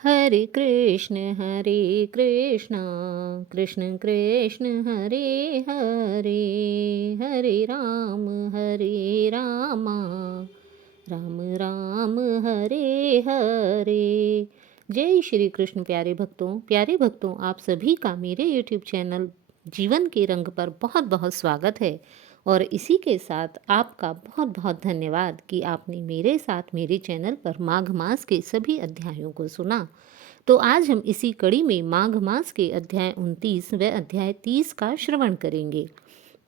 हरे कृष्ण कृष्ण कृष्ण हरे हरे, हरे राम राम राम हरे हरे। जय श्री कृष्ण। प्यारे भक्तों, आप सभी का मेरे YouTube चैनल जीवन के रंग पर बहुत बहुत स्वागत है। और इसी के साथ आपका बहुत बहुत धन्यवाद कि आपने मेरे साथ मेरे चैनल पर माघ मास के सभी अध्यायों को सुना। तो आज हम इसी कड़ी में माघ मास के अध्याय 29 व अध्याय 30 का श्रवण करेंगे।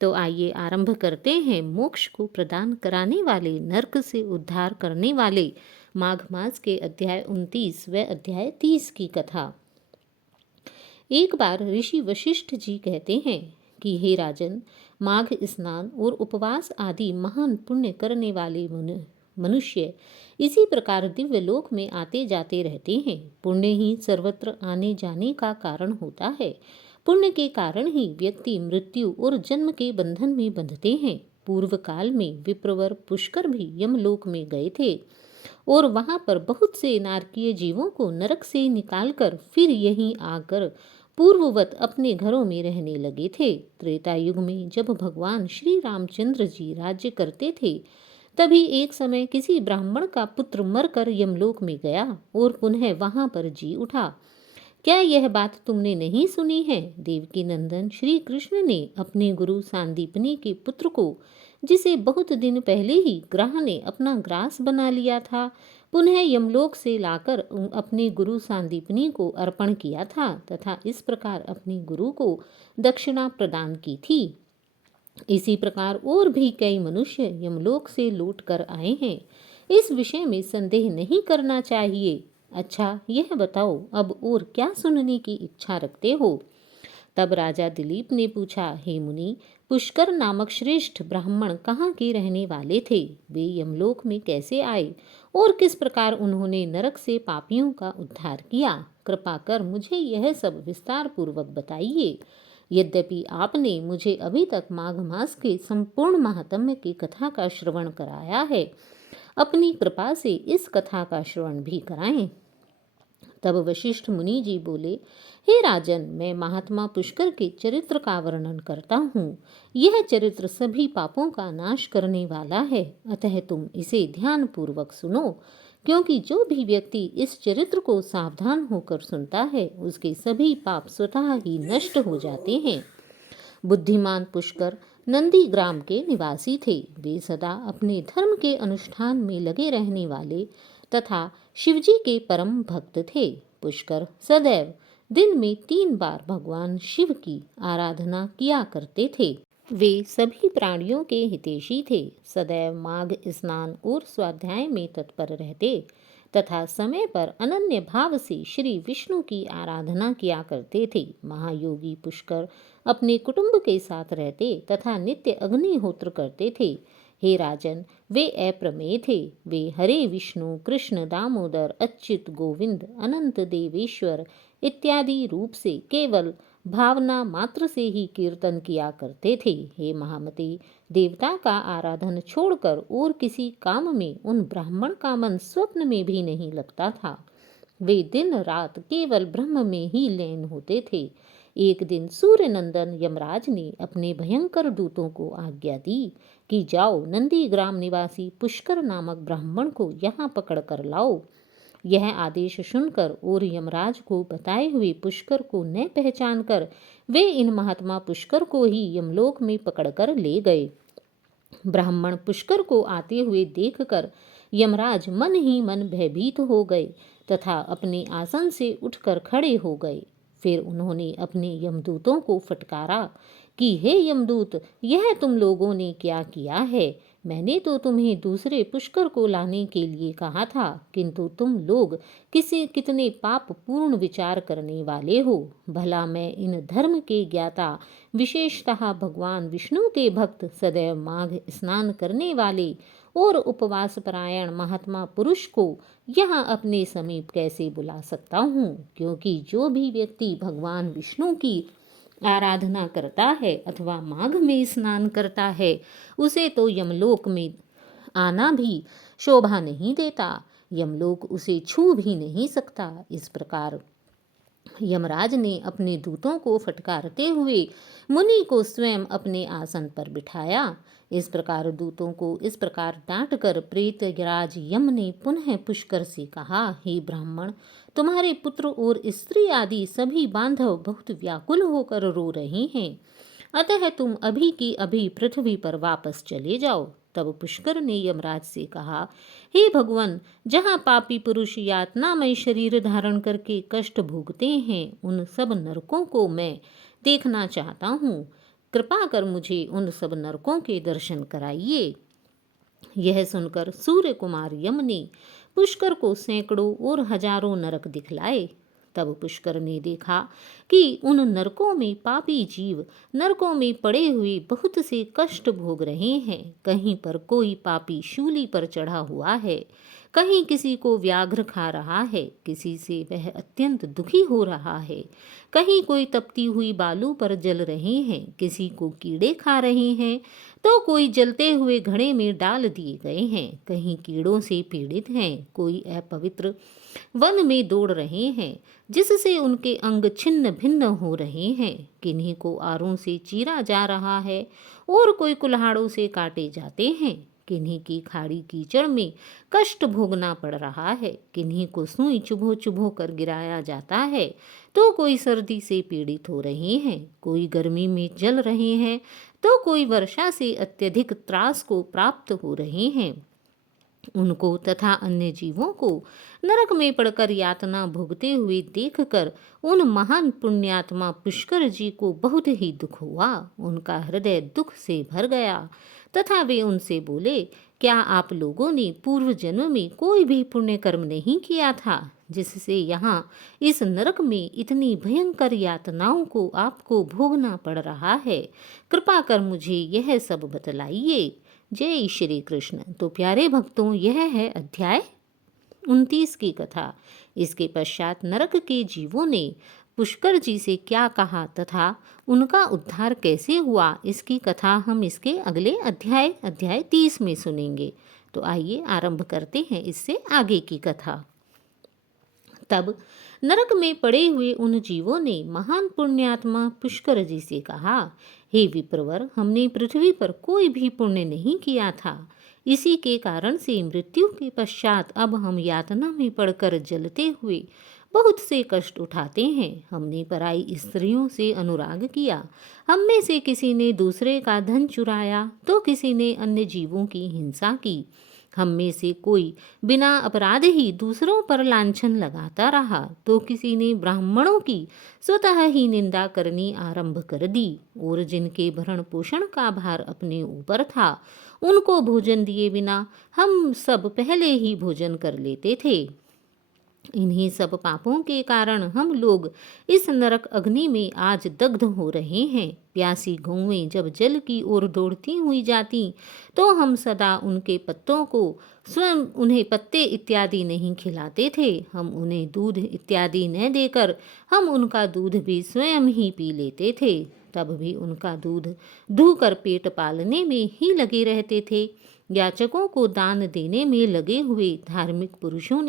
तो आइए आरंभ करते हैं मोक्ष को प्रदान कराने वाले, नरक से उद्धार करने वाले माघ मास के अध्याय 29 व अध्याय 30 की कथा। एक बार ऋषि वशिष्ठ जी कहते हैं कि हे राजन, माघ स्नान और उपवास आदि महान पुण्य करने वाले मनुष्य इसी प्रकार दिव्य लोक में आते जाते रहते हैं। पुण्य ही सर्वत्र आने जाने का कारण होता है। पुण्य के कारण ही व्यक्ति मृत्यु और जन्म के बंधन में बंधते हैं। पूर्व काल में विप्रवर पुष्कर भी यमलोक में गए थे और वहां पर बहुत से नारकीय जीवों को नरक से निकालकर फिर यहीं आकर पूर्ववत अपने घरों में रहने लगे थे। त्रेता युग में जब भगवान श्री रामचंद्र जी राज्य करते थे, तभी एक समय किसी ब्राह्मण का पुत्र मरकर यमलोक में गया और पुनः वहां पर जी उठा। क्या यह बात तुमने नहीं सुनी है? देवकी नंदन श्री कृष्ण ने अपने गुरु सांदीपनी के पुत्र को, जिसे बहुत दिन पहले ही ग्रह ने अपना ग्रास बना लिया था, पुनः यमलोक से लाकर अपने गुरु सांदीपनी को अर्पण किया था तथा इस प्रकार अपने गुरु को दक्षिणा प्रदान की थी। इसी प्रकार और भी कई मनुष्य यमलोक से लौट कर आए हैं। इस विषय में संदेह नहीं करना चाहिए। अच्छा, यह बताओ अब और क्या सुनने की इच्छा रखते हो? तब राजा दिलीप ने पूछा, हे मुनि, पुष्कर नामक श्रेष्ठ ब्राह्मण कहाँ के रहने वाले थे? वे यमलोक में कैसे आए और किस प्रकार उन्होंने नरक से पापियों का उद्धार किया? कृपा कर मुझे यह सब विस्तार पूर्वक बताइए। यद्यपि आपने मुझे अभी तक माघ मास के संपूर्ण महात्म्य की कथा का श्रवण कराया है, अपनी कृपा से इस कथा का श्रवण भी कराएं। तब वशिष्ठ मुनि जी बोले, हे राजन, मैं महात्मा पुष्कर के चरित्र का वर्णन करता हूँ। यह चरित्र सभी पापों का नाश करने वाला है, अतः तुम इसे ध्यान पूर्वक सुनो, क्योंकि जो भी व्यक्ति इस चरित्र को सावधान होकर सुनता है, उसके सभी पाप स्वतः ही नष्ट हो जाते हैं। बुद्धिमान पुष्कर नंदी ग्राम के निवासी थे। वे सदा अपने धर्म के अनुष्ठान में लगे रहने वाले तथा शिवजी के परम भक्त थे। पुष्कर सदैव दिन में 3 बार भगवान शिव की आराधना किया करते थे। वे सभी प्राणियों के हितैषी थे, सदैव माघ स्नान और स्वाध्याय में तत्पर रहते तथा समय पर अनन्य भाव से श्री विष्णु की आराधना किया करते थे। महायोगी पुष्कर अपने कुटुंब के साथ रहते तथा नित्य अग्निहोत्र करते थे। हे राजन, वे अप्रमेय थे। वे हरे विष्णु, कृष्ण, दामोदर, अच्युत, गोविंद, अनंत, देवेश्वर इत्यादि रूप से केवल भावना मात्र से ही कीर्तन किया करते थे। हे महामते, देवता का आराधन छोड़कर और किसी काम में उन ब्राह्मण का मन स्वप्न में भी नहीं लगता था। वे दिन रात केवल ब्रह्म में ही लीन होते थे। एक दिन सूर्य नंदन यमराज ने अपने भयंकर दूतों को आज्ञा दी कि जाओ, नंदी ग्राम निवासी पुष्कर नामक ब्राह्मण को यहाँ पकड़ कर लाओ। यह आदेश सुनकर और यमराज को बताए हुए पुष्कर को न पहचान कर वे इन महात्मा पुष्कर को ही यमलोक में पकड़कर ले गए। ब्राह्मण पुष्कर को आते हुए देखकर यमराज मन ही मन भयभीत हो गए तथा अपने आसन से उठकर खड़े हो गए। फिर उन्होंने अपने यमदूतों को फटकारा कि हे यमदूत, यह तुम लोगों ने क्या किया है? मैंने तो तुम्हें दूसरे पुष्कर को लाने के लिए कहा था, किंतु तुम लोग कितने पाप पूर्ण विचार करने वाले हो। भला मैं इन धर्म के ज्ञाता, विशेषतः भगवान विष्णु के भक्त, सदैव माघ स्नान करने वाले और उपवास परायण महात्मा पुरुष को यहाँ अपने समीप कैसे बुला सकता हूँ? क्योंकि जो भी व्यक्ति भगवान विष्णु की आराधना करता है अथवा माघ में स्नान करता है, उसे तो यमलोक में आना भी शोभा नहीं देता। यमलोक उसे छू भी नहीं सकता। इस प्रकार यमराज ने अपने दूतों को फटकारते हुए मुनि को स्वयं अपने आसन पर बिठाया। इस प्रकार दूतों को इस प्रकार डांट कर प्रेतराज यम ने पुनः पुष्कर से कहा, हे ब्राह्मण, तुम्हारे पुत्र और स्त्री आदि सभी बांधव बहुत व्याकुल होकर रो रहे हैं, अतः तुम अभी की अभी पृथ्वी पर वापस चले जाओ। तब पुष्कर ने यमराज से कहा, हे भगवान, जहाँ पापी पुरुष यातनामय शरीर धारण करके कष्ट भोगते हैं, उन सब नरकों को मैं देखना चाहता हूँ। कृपा कर मुझे उन सब नरकों के दर्शन कराइए। यह सुनकर सूर्य कुमार यम ने पुष्कर को सैकड़ों और हजारों नरक दिखलाए। तब पुष्कर ने देखा कि उन नरकों में पापी जीव नरकों में पड़े हुए बहुत से कष्ट भोग रहे हैं। कहीं पर कोई पापी शूली पर चढ़ा हुआ है, कहीं किसी को व्याघ्र खा रहा है, किसी से वह अत्यंत दुखी हो रहा है, कहीं कोई तपती हुई बालू पर जल रहे हैं, किसी को कीड़े खा रहे हैं, तो कोई जलते हुए घड़े में डाल दिए गए हैं, कहीं कीड़ों से पीड़ित हैं, कोई अपवित्र वन में दौड़ रहे हैं जिससे उनके अंग छिन्न भिन्न हो रहे हैं, किन्हीं को आरों से चीरा जा रहा है और कोई कुल्हाड़ों से काटे जाते हैं, किन्हीं की खाड़ी कीचड़ में कष्ट भोगना पड़ रहा है, किन्हीं को सुई चुभो चुभो कर गिराया जाता है, तो कोई सर्दी से पीड़ित हो रहे हैं, कोई गर्मी में जल रहे हैं, तो कोई वर्षा से अत्यधिक त्रास को प्राप्त हो रहे हैं। उनको तथा अन्य जीवों को नरक में पड़कर यातना भोगते हुए देखकर उन महान पुण्यात्मा पुष्कर जी को बहुत ही दुख हुआ। उनका हृदय दुख से भर गया तथा वे उनसे बोले, क्या आप लोगों ने पूर्व जन्म में कोई भी पुण्य कर्म नहीं किया था जिससे यहाँ इस नरक में इतनी भयंकर यातनाओं को आपको भोगना पड़ रहा है? कृपा कर मुझे यह सब बतलाइए। जय श्री कृष्ण। तो प्यारे भक्तों, यह है अध्याय 29 की कथा। इसके पश्चात नरक के जीवों ने पुष्कर जी से क्या कहा तथा उनका उद्धार कैसे हुआ, इसकी कथा हम इसके अगले अध्याय 30 में सुनेंगे। तो आइए आरंभ करते हैं इससे आगे की कथा। तब नरक में पड़े हुए उन जीवों ने महान पुण्यात्मा पुष्कर जी से कहा, हे विप्रवर, हमने पृथ्वी पर कोई भी पुण्य नहीं किया था, इसी के कारण से मृत्यु के पश्चात अब हम यातना में पड़कर जलते हुए बहुत से कष्ट उठाते हैं। हमने पराई स्त्रियों से अनुराग किया, हम में से किसी ने दूसरे का धन चुराया, तो किसी ने अन्य जीवों की हिंसा की, हम में से कोई बिना अपराध ही दूसरों पर लांछन लगाता रहा, तो किसी ने ब्राह्मणों की स्वतः ही निंदा करनी आरंभ कर दी, और जिनके भरण पोषण का भार अपने ऊपर था उनको भोजन दिए बिना हम सब पहले ही भोजन कर लेते थे। इन्हीं सब पापों के कारण हम लोग इस नरक अग्नि में आज दग्ध हो रहे हैं। प्यासी गौएं जब जल की ओर दौड़ती हुई जाती तो हम सदा उनके पत्तों को स्वयं उन्हें पत्ते इत्यादि नहीं खिलाते थे, हम उन्हें दूध इत्यादि न देकर हम उनका दूध भी स्वयं ही पी लेते थे। तब भी उनका दूध दूहकर पेट पालने में ही लगे रहते थे। याचकों को दान देने में लगे हुए धार्मिक पुरुषों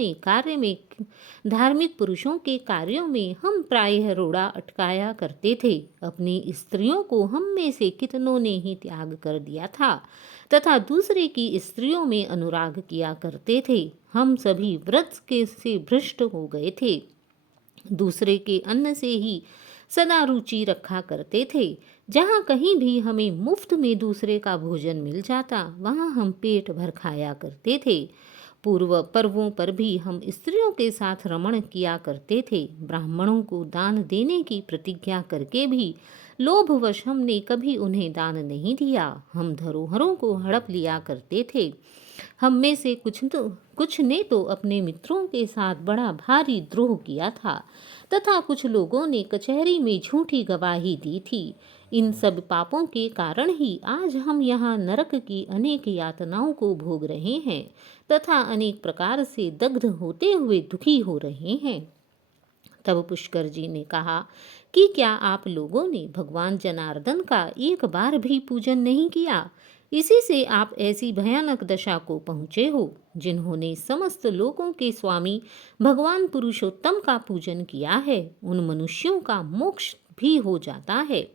के कार्यों में हम प्रायः रोड़ा अटकाया करते थे। अपनी स्त्रियों को हम में से कितनों ने ही त्याग कर दिया था तथा दूसरे की स्त्रियों में अनुराग किया करते थे। हम सभी व्रत के से भ्रष्ट हो गए थे, दूसरे के अन्न से ही सदा रुचि रखा करते थे। जहाँ कहीं भी हमें मुफ्त में दूसरे का भोजन मिल जाता वहाँ हम पेट भर खाया करते थे। पूर्व पर्वों पर भी हम स्त्रियों के साथ रमण किया करते थे। ब्राह्मणों को दान देने की प्रतिज्ञा करके भी लोभवश हमने कभी उन्हें दान नहीं दिया। हम धरोहरों को हड़प लिया करते थे। हम में से कुछ ने तो अपने मित्रों के साथ बड़ा भारी द्रोह किया था तथा कुछ लोगों ने कचहरी में झूठी गवाही दी थी। इन सब पापों के कारण ही आज हम यहाँ नरक की अनेक यातनाओं को भोग रहे हैं तथा अनेक प्रकार से दग्ध होते हुए दुखी हो रहे हैं। तब पुष्कर जी ने कहा कि क्या आप लोगों ने भगवान जनार्दन का एक बार भी पूजन नहीं किया? इसी से आप ऐसी भयानक दशा को पहुँचे हो। जिन्होंने समस्त लोकों के स्वामी भगवान पुरुषोत्तम का पूजन किया है, उन मनुष्यों का मोक्ष भी हो जाता है।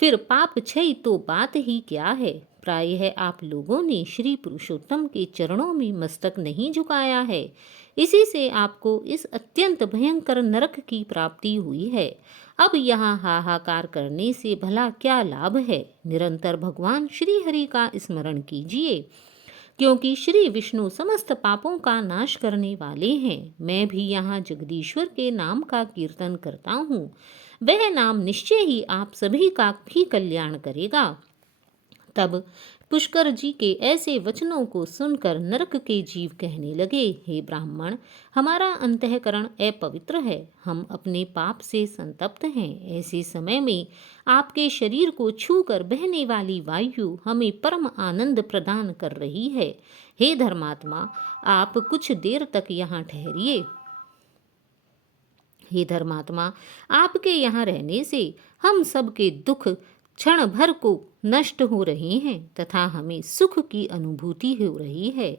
फिर पाप क्षय तो बात ही क्या है। प्रायः आप लोगों ने श्री पुरुषोत्तम के चरणों में मस्तक नहीं झुकाया है, इसी से आपको इस अत्यंत भयंकर नरक की प्राप्ति हुई है। अब यहाँ हाहाकार करने से भला क्या लाभ है। निरंतर भगवान श्री हरि का स्मरण कीजिए, क्योंकि श्री विष्णु समस्त पापों का नाश करने वाले हैं। मैं भी यहाँ जगदीश्वर के नाम का कीर्तन करता हूँ। वह नाम निश्चय ही आप सभी का भी कल्याण करेगा। तब पुष्कर जी के ऐसे वचनों को सुनकर नरक के जीव कहने लगे, हे ब्राह्मण, हमारा अंतःकरण अपवित्र है, हम अपने पाप से संतप्त हैं। ऐसे समय में आपके शरीर को छूकर बहने वाली वायु हमें परम आनंद प्रदान कर रही है। हे धर्मात्मा, आप कुछ देर तक यहाँ ठहरिए। हे धर्मात्मा, आपके यहाँ रहने से हम सबके दुख क्षण भर को नष्ट हो रहे हैं तथा हमें सुख की अनुभूति हो रही है।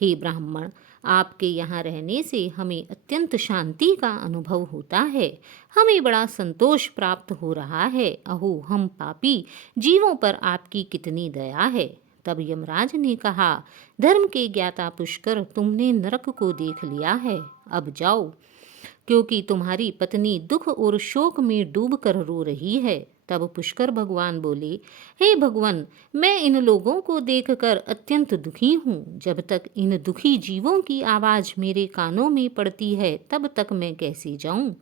हे ब्राह्मण, आपके यहाँ रहने से हमें अत्यंत शांति का अनुभव होता है, हमें बड़ा संतोष प्राप्त हो रहा है। अहो, हम पापी जीवों पर आपकी कितनी दया है। तब यमराज ने कहा, धर्म के ज्ञाता पुष्कर, तुमने नरक को देख लिया है, अब जाओ, क्योंकि तुम्हारी पत्नी दुख और शोक में डूब कर रो रही है। तब पुष्कर भगवान बोले, हे भगवान, मैं इन लोगों को देखकर अत्यंत दुखी हूँ। जब तक इन दुखी जीवों की आवाज़ मेरे कानों में पड़ती है, तब तक मैं कैसे जाऊँ।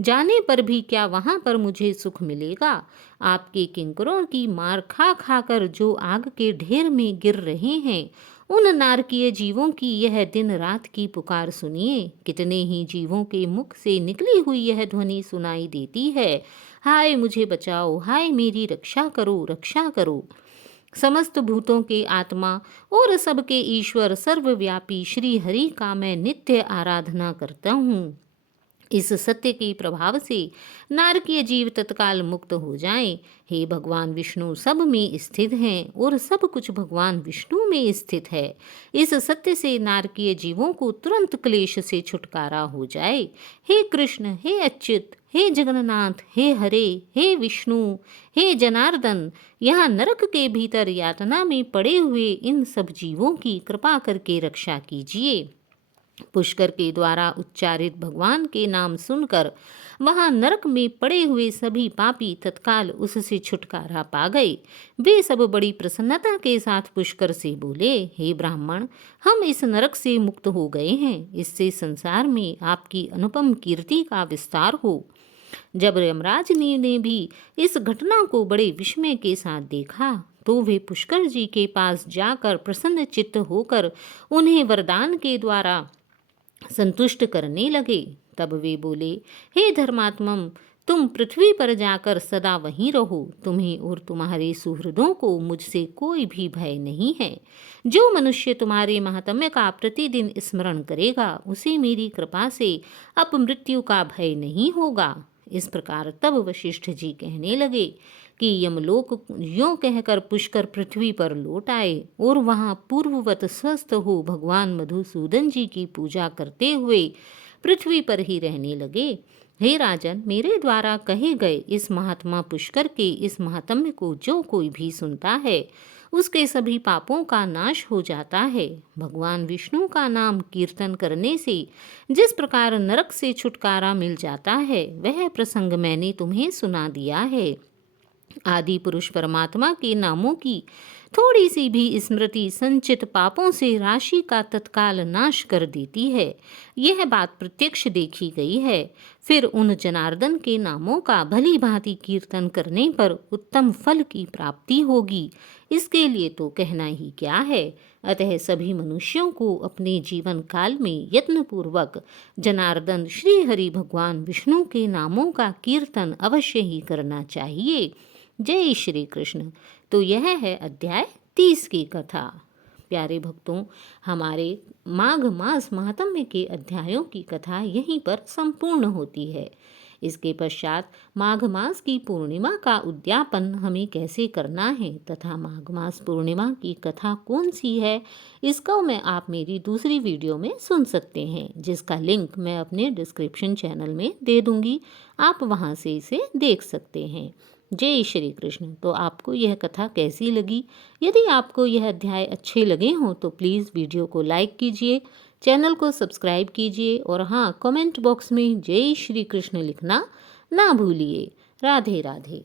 जाने पर भी क्या वहाँ पर मुझे सुख मिलेगा। आपके किंकरों की मार खा खाकर जो आग के ढेर में गिर रहे हैं, उन नारकीय जीवों की यह दिन रात की पुकार सुनिए। कितने ही जीवों के मुख से निकली हुई यह ध्वनि सुनाई देती है, हाय मुझे बचाओ, हाय मेरी रक्षा करो, रक्षा करो। समस्त भूतों के आत्मा और सबके ईश्वर सर्वव्यापी श्री हरि का मैं नित्य आराधना करता हूँ। इस सत्य के प्रभाव से नारकीय जीव तत्काल मुक्त हो जाएं। हे भगवान विष्णु सब में स्थित हैं और सब कुछ भगवान विष्णु में स्थित है। इस सत्य से नारकीय जीवों को तुरंत क्लेश से छुटकारा हो जाए। हे कृष्ण, हे अच्युत, हे जगन्नाथ, हे हरे, हे विष्णु, हे जनार्दन, यहाँ नरक के भीतर यातना में पड़े हुए इन सब जीवों की कृपा करके रक्षा कीजिए। पुष्कर के द्वारा उच्चारित भगवान के नाम सुनकर वहां नरक में पड़े हुए सभी पापी तत्काल उससे छुटकारा पा गए। वे सब बड़ी प्रसन्नता के साथ पुष्कर से बोले, हे ब्राह्मण, हम इस नरक से मुक्त हो गए हैं। इससे संसार में आपकी अनुपम कीर्ति का विस्तार हो। जब यमराज ने भी इस घटना को बड़े विस्मय के साथ देखा, तो वे पुष्कर जी के पास जाकर प्रसन्न चित्त होकर उन्हें वरदान के द्वारा संतुष्ट करने लगे। तब वे बोले, हे धर्मात्मम, तुम पृथ्वी पर जाकर सदा वहीं रहो। तुम्हें और तुम्हारे सुहृदों को मुझसे कोई भी भय नहीं है। जो मनुष्य तुम्हारे महात्म्य का प्रतिदिन स्मरण करेगा, उसे मेरी कृपा से अपमृत्यु का भय नहीं होगा। इस प्रकार तब वशिष्ठ जी कहने लगे कि यमलोक यों कहकर पुष्कर पृथ्वी पर लौट आए और वहाँ पूर्ववत स्वस्थ हो भगवान मधुसूदन जी की पूजा करते हुए पृथ्वी पर ही रहने लगे। हे राजन, मेरे द्वारा कहे गए इस महात्मा पुष्कर के इस महात्म्य को जो कोई भी सुनता है, उसके सभी पापों का नाश हो जाता है। भगवान विष्णु का नाम कीर्तन करने से जिस प्रकार नरक से छुटकारा मिल जाता है, वह प्रसंग मैंने तुम्हें सुना दिया है। आदि पुरुष परमात्मा के नामों की थोड़ी सी भी स्मृति संचित पापों से राशि का तत्काल नाश कर देती है। यह बात प्रत्यक्ष देखी गई है। फिर उन जनार्दन के नामों का भली भांति कीर्तन करने पर उत्तम फल की प्राप्ति होगी। इसके लिए तो कहना ही क्या है। अतः सभी मनुष्यों को अपने जीवन काल में यत्नपूर्वक जनार्दन श्री हरि भगवान विष्णु के नामों का कीर्तन अवश्य ही करना चाहिए। जय श्री कृष्ण। तो यह है अध्याय 30 की कथा। प्यारे भक्तों, हमारे माघ मास महात्म्य के अध्यायों की कथा यहीं पर संपूर्ण होती है। इसके पश्चात माघ मास की पूर्णिमा का उद्यापन हमें कैसे करना है तथा माघ मास पूर्णिमा की कथा कौन सी है, इसको मैं आप मेरी दूसरी वीडियो में सुन सकते हैं, जिसका लिंक मैं अपने डिस्क्रिप्शन चैनल में दे दूंगी। आप वहां से इसे देख सकते हैं। जय श्री कृष्ण। तो आपको यह कथा कैसी लगी? यदि आपको यह अध्याय अच्छे लगे हों तो प्लीज़ वीडियो को लाइक कीजिए, चैनल को सब्सक्राइब कीजिए और हाँ, कमेंट बॉक्स में जय श्री कृष्ण लिखना ना भूलिए। राधे राधे।